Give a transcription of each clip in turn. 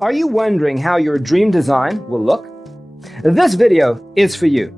Are you wondering how your dream design will look? This video is for you.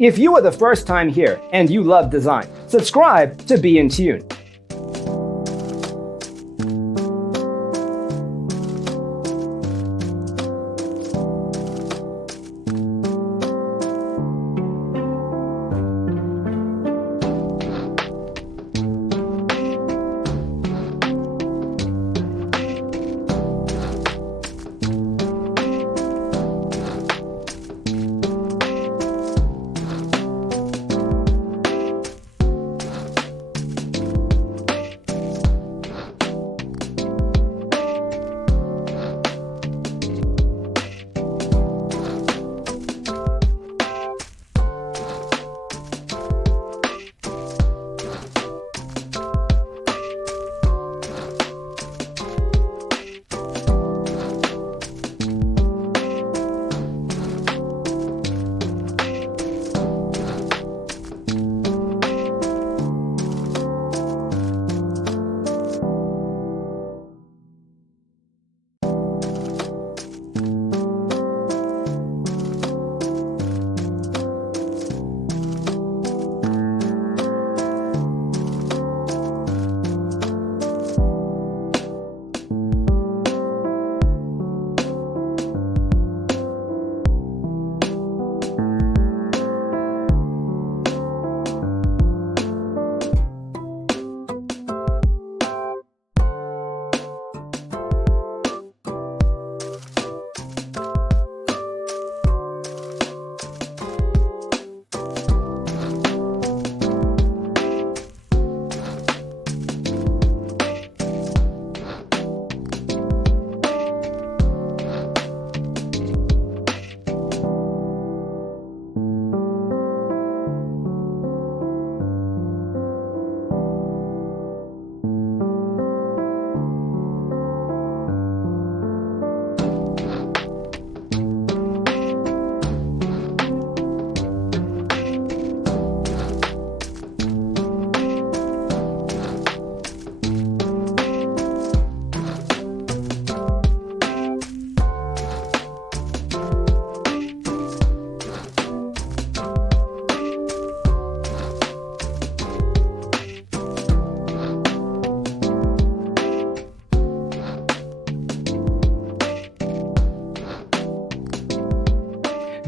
If you are the first time here and you love design, subscribe to be in tune.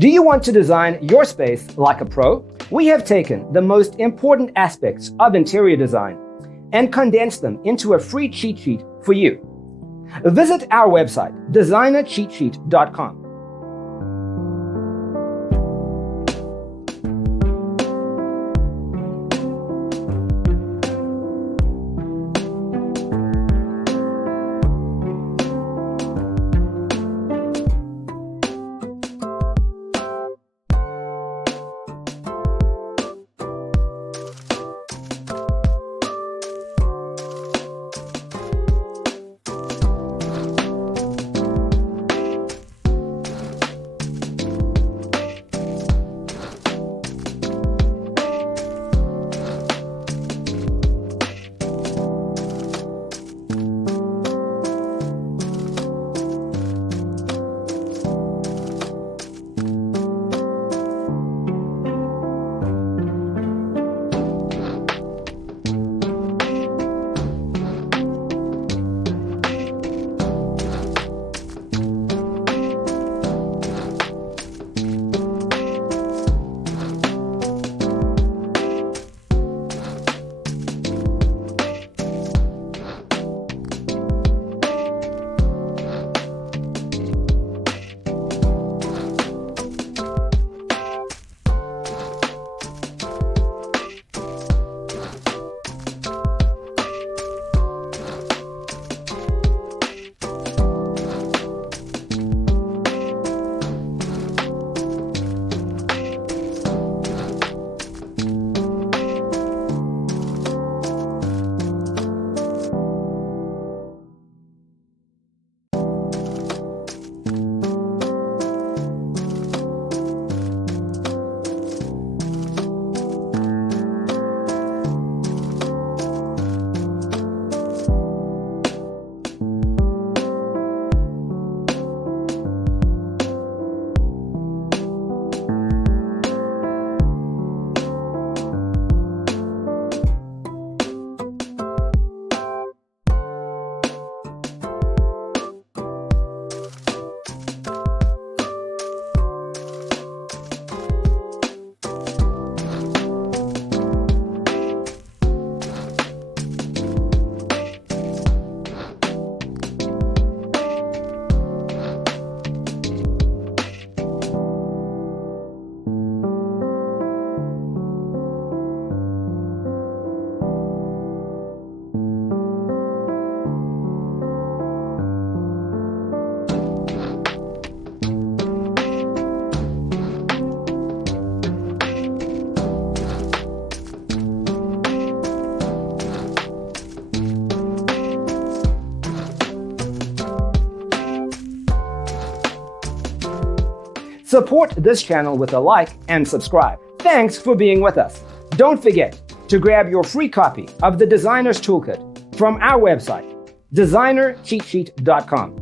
Do you want to design your space like a pro? We have taken the most important aspects of interior design and condensed them into a free cheat sheet for you. Visit our website, designercheatsheet.com. Support this channel with a like and subscribe. Thanks for being with us. Don't forget to grab your free copy of the Designer's Toolkit from our website, designercheatsheet.com.